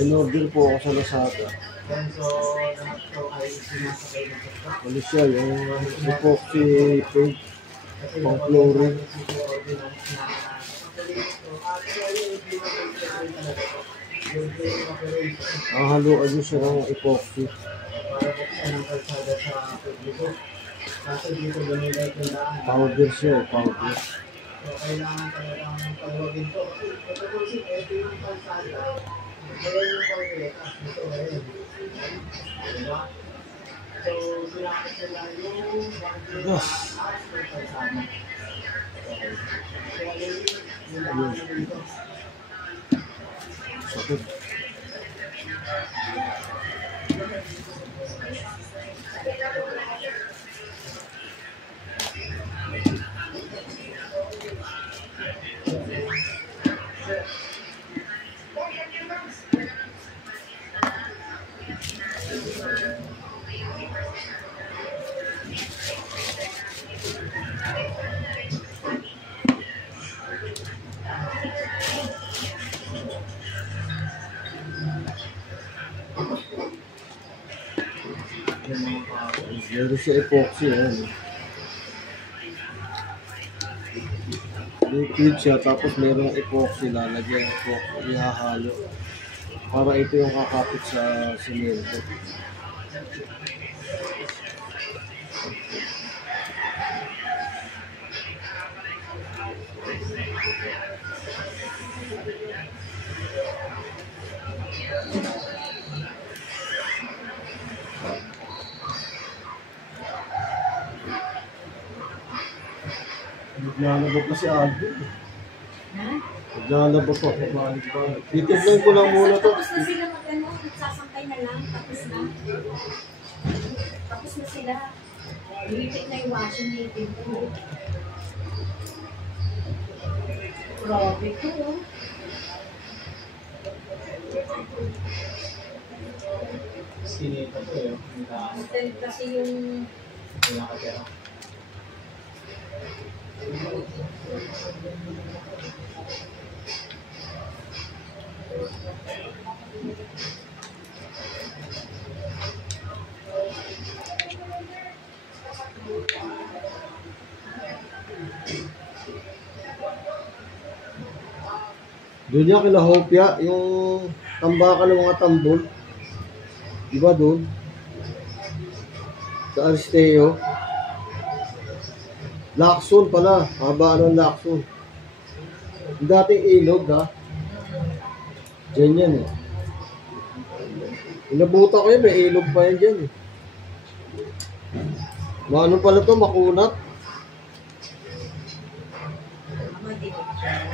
In-order po ako sa Lazada. Ano siya, yung epoxy paint, pang flooring. Haluan nyo siya ng epoxy. Powder siya, powder. So, kailangan talagang pagawagin to. Ito po si ito yung kalsada. Kaya yung pagkita. Ito ngayon. Diba? So, sinakit nila yung kalsada. Kaya yung daan dito. Sakit. Meron siya epoxy, liquid siya, tapos merong epoxy, lalagyan ng epoxy, ihahalo para ito yung kakapit sa semento. Naglalaba pa si Aldo. Naglalaba pa. Titiblan ko lang muna to. Tapos na sila mag-ano, sasangkay na lang, tapos na. Tapos na sila. Repeat na yung washing natin ko. Grabe ko. Sinita po yun. Kasi yung... Nakatira. Doon niya kila Hopia, yung tambakan ng mga tambol. Diba doon? Sa Aristeo. Lacson pala, haba ng Lacson. Yung dating ilog ha. Diyan yan eh. Inabuta ko yan, may ilog pa yan dyan eh. Ano pala to, makunat?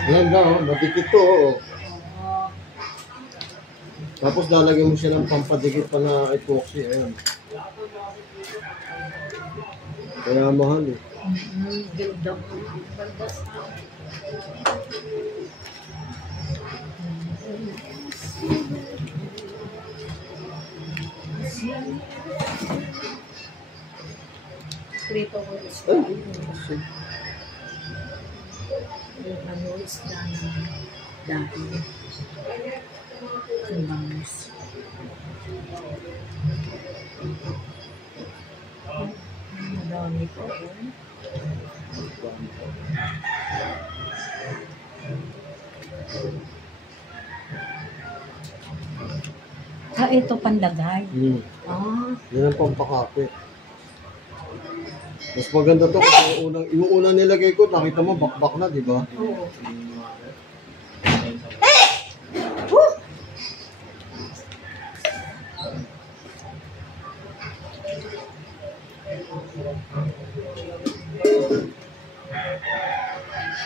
Yan na oh, madikit to oh. Tapos lalagyan mo siya ng pampadikit pa na epoxy, ayan. Kaya mahal eh. Ganda ko. Balbas na. Prito ko isda. Yung ano isda na dahil. Ang bangus. Madami po. Ito pandagay. Yan ang pampakapit. Mas maganda to kasi yung unang nilagay ko, nakita mo bakbak na, di ba? Oo.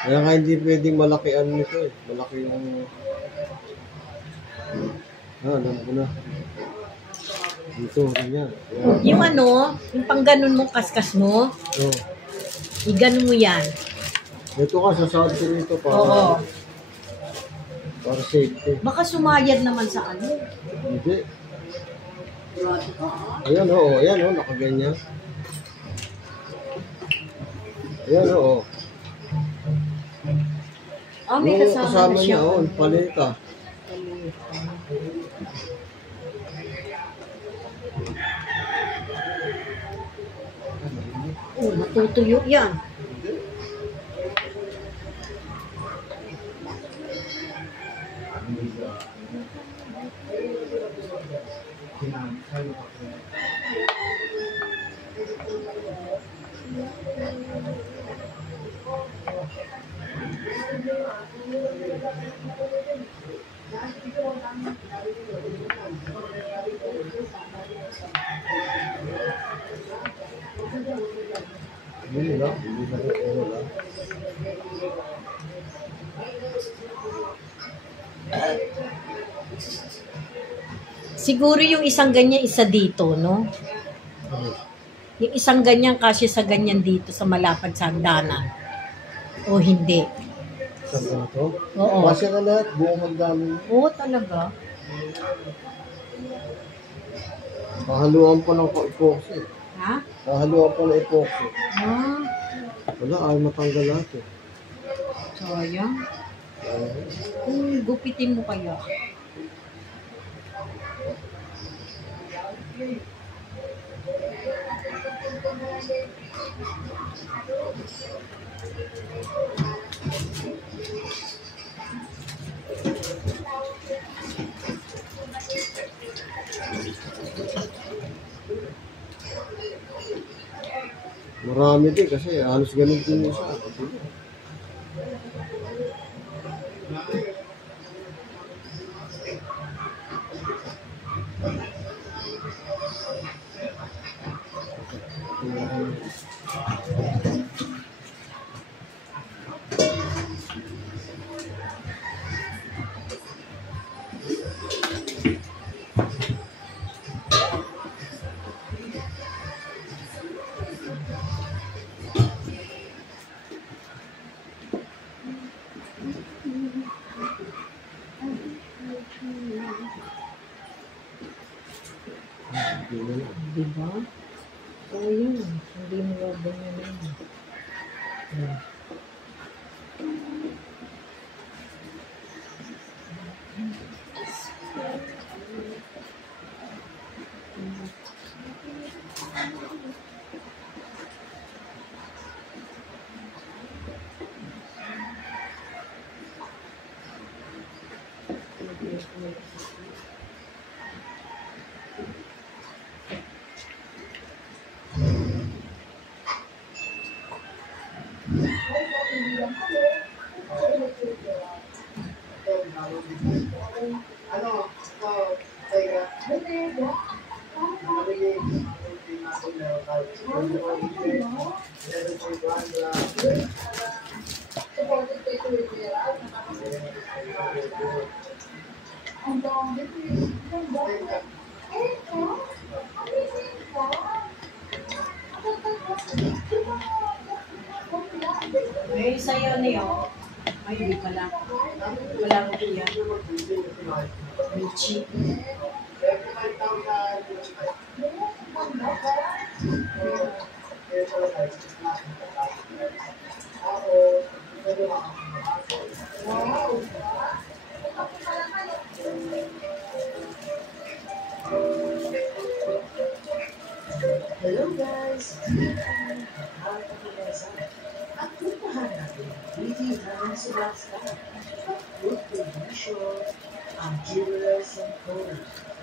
Kaya nga hindi pwedeng malaki ano nito eh. Malaki yung... alam ko na. Dito, ganyan. Yung ano, yung pang ganun mo, kaskas mo, iganon mo yan. Ito ka, sasabit ko rito para... Oo. Para safety. Baka sumayad naman sa ano. Hindi. Ayan o, ayan o, nakaganyan. Ayan o. Ah, may Yung kasama na siya. niya, paleta. Oh, matutuyo yan. Hindi na wala. Siguro yung isang ganyan, isa dito, no? Yung isang ganyan kasi sa ganyan dito sa malapad sa hagdanan. O hindi? Saan ba ito? Oo. Kasi ka lahat, buong hagdanan. Oo, talaga. Kahaluan pa ng epoxy. Ha? Kahaluan pa ng epoxy. Ah, Wala, ayaw matanggal lahat eh. sayang. Gupitin mo kaya. Marami din kasi halos ganun din yung isa. Diba? Sayang. Hindi mo ganyan yan. Ano? Teka. May sayo niyo. Ay, hindi pala. Wala mo yan. Michi. Hello guys! At puntahan natin ang beauty ng subasta. Good condition, ang jewelers and gold.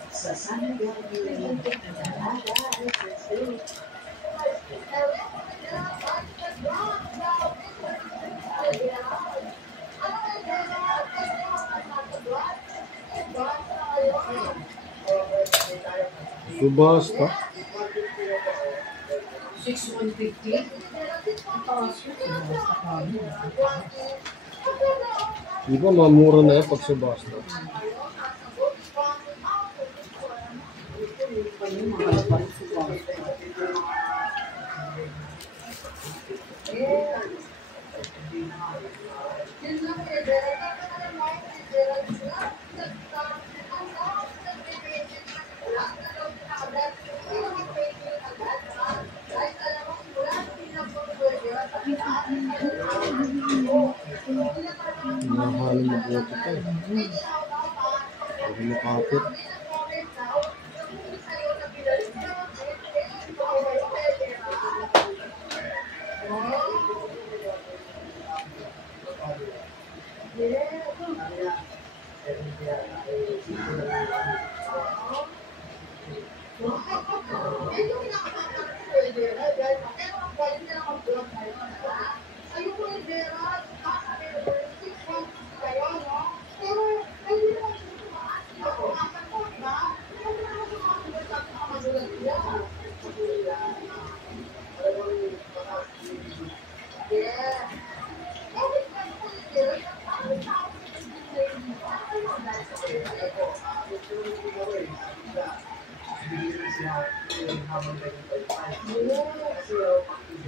Sa San Miguel Building, Dalaga, Thursday. Subasta. 6,150. Ang taas yun. Basta kami. Di ba mamura na yan pag subasta? Ayun, mahal pa rin si Juan. Buti pa eh. Hindi makapit.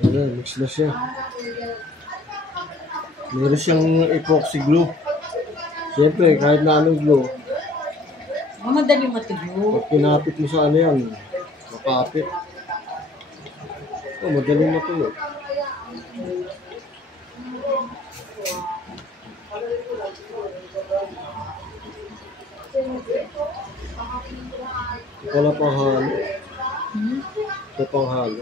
Ayan, mix na siya. Meron siyang epoxy glue. Siyempre, kahit na anong glue, Madali matuyo. pag pinapit mo sa ano yan, makapit. Madaling matuyo. Ito pala pang halo. Ito pang halo.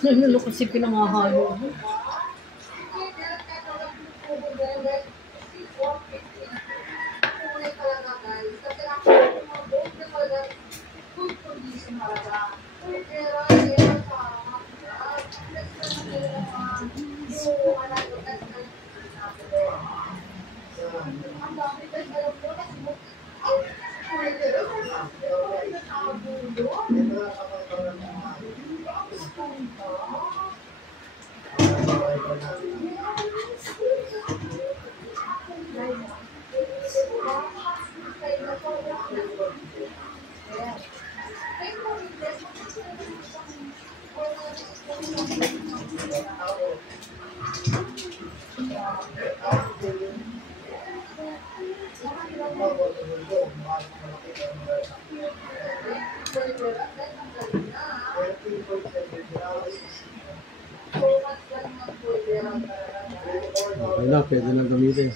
Nanulo kasi pinangahalo. Okay na, pwede na gamitin.